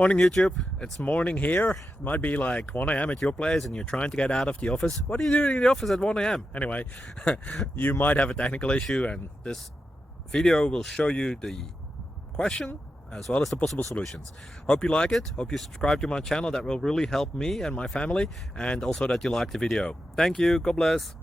Morning YouTube, it's morning here. It might be like 1 a.m. at your place and you're trying to get out of the office. What are you doing in the office at 1 a.m.? Anyway, you might have a technical issue and this video will show you the question as well as the possible solutions. Hope you like it, hope you subscribe to my channel. That will really help me and my family, and also that you like the video. Thank you, God bless.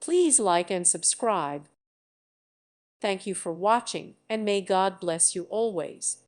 Please like and subscribe. Thank you for watching, and may God bless you always.